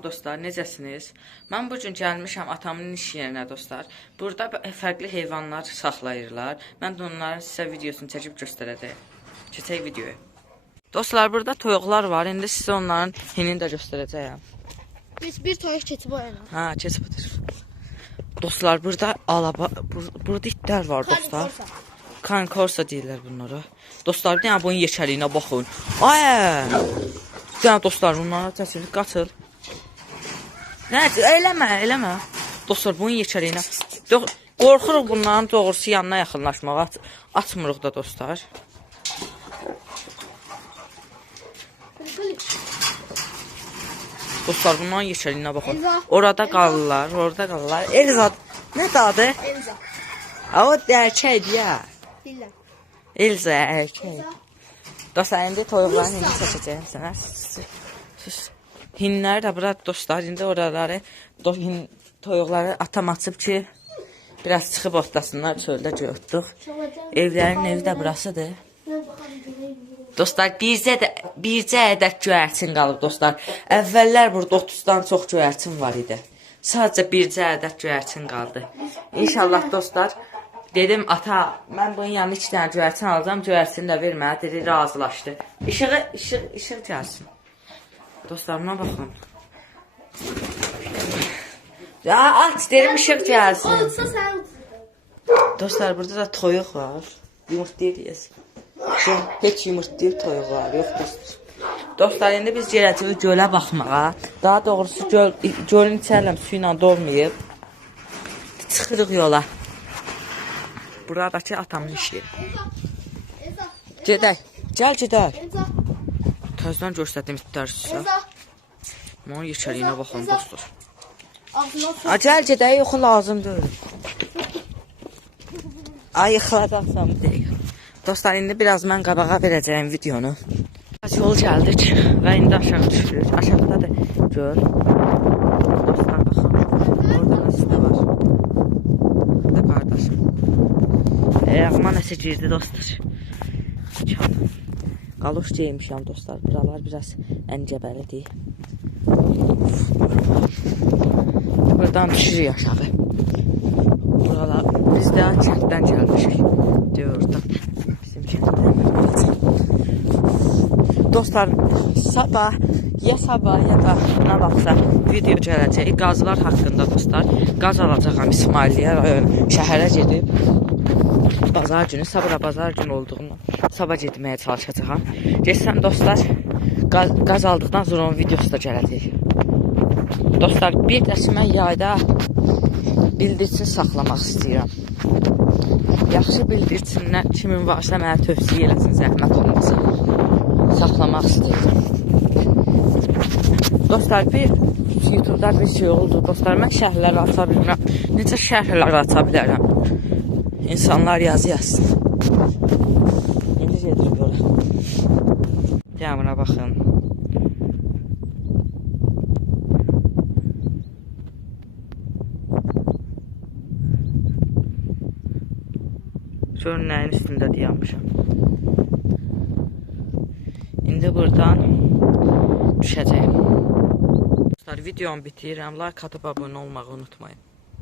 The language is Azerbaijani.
Salam dostlar, necəsiniz? Mən bu gün gəlmişəm atamın iş yerinə dostlar. Burada fərqli heyvanlar saxlayırlar. Mən də onların sizə videosunu çəkib göstərəcəyim. Keçək videoya. Dostlar, burada toyuqlar var. İndi sizə onların hinini də göstərəcəyim. Biz bir toyuq keçib o yana. Ha, keçibdir. Dostlar, burada burada itlər var dostlar. Kankorsa deyirlər bunlara. Dostlar, deyən bunun yeşəliyinə baxın. Ay! Deyən dostlar, bunlara təsir qaçır. Nə, eləmə. Dostlar, bunun yeşəliyinə. Qorxuruq bunların doğrusu yanına yaxınlaşmağa. Açmırıq da dostlar. Dostlar, bunların yeşəliyinə baxın. Orada qalırlar. Elza, nə dadı? Elza. O erkəkdir ya. Bilirəm. Elza erkək. Dostlar, indi toyuqların hini çəkəcəyim sənə. Hinləri də bura dostlar, indi oraları toyuqları atam açıb ki, biraz çıxıb otlasınlar, çöldə gördük. Evlərin evi də burasıdır. Dostlar, bircə ədək göyərçin qalıb dostlar. Əvvəllər burada 30-dan çox göyərçin var idi. Sadəcə bircə ədək göyərçin qaldı. İnşallah dostlar, dedim ata, mən bunun yanına 2 dənə göyərçin alacağım, göyərçini də vermə, dedi, razılaşdı. İşıq gəlsin. Dostlar, buna baxın. Ya, aç, dedim, işıq gəlsin. Dostlar, burada da toyuq var. Yumurtlayır yesin. Heç yumurtlayıb toyuq var, yox dostlar. Dostlar, indi biz gələcəyik gölə baxmağa. Daha doğrusu gölün içərləm su ilə dolmayıb. Çıxırıq yola. Buradakı atamın işi. Gedək. Gəl gedək. Təzdən göstərdim itlər sizə. Onun yeşəliyinə baxın dostlar. Gəl gedək, yoxu lazım deyil. Ay, yıxılacaqsam deyil. Dostlar, indi biraz mən qabağa verəcəyim videonu. Yol gəldik və indi aşağı düşürük. Aşağıda da göl. Dostlar, baxın. Orada nəsə də var. Burada qardaşım. Ayağıma nəsə girdi dostlar. Qaloş geymişəm dostlar. Buralar biraz əncəbəlidir. Buradan düşürük aşağı. Buralar biz də kənddən gəlmişik. Oradan. Bizim kənddən. Dostlar, sabah ya da nə vaxtsa video gələcək. Qazlar haqqında dostlar. Qaz alacağım İsmailiyyə şəhərə gedib. Bazar günü, sabah bazar günü olduğunu sabah getməyə çalışacağım. Geçsəm dostlar, qaz aldıqdan sonra onun videosu da gələcək. Dostlar, bir də ki, mən yayda bildirçin saxlamaq istəyirəm. Yaxşı bildirçinlər kimin varsa mənə tövsiyə eləsin, zəhmət olmasa. Saxlamaq istəyirəm. Dostlar, YouTube'da bir şey oldu. Dostlar, mən şərhləri aça bilmirəm. Necə şərhləri aça bilərəm? İnsanlar yazı yazsın. İndi gedirik yola. Deyəmına baxın. Görün nəyin üstündə dayanmışam. İndi buradan düşəcəyim. Dostlar, videomu bitirirəm. Like atıb abunə olmağı unutmayın.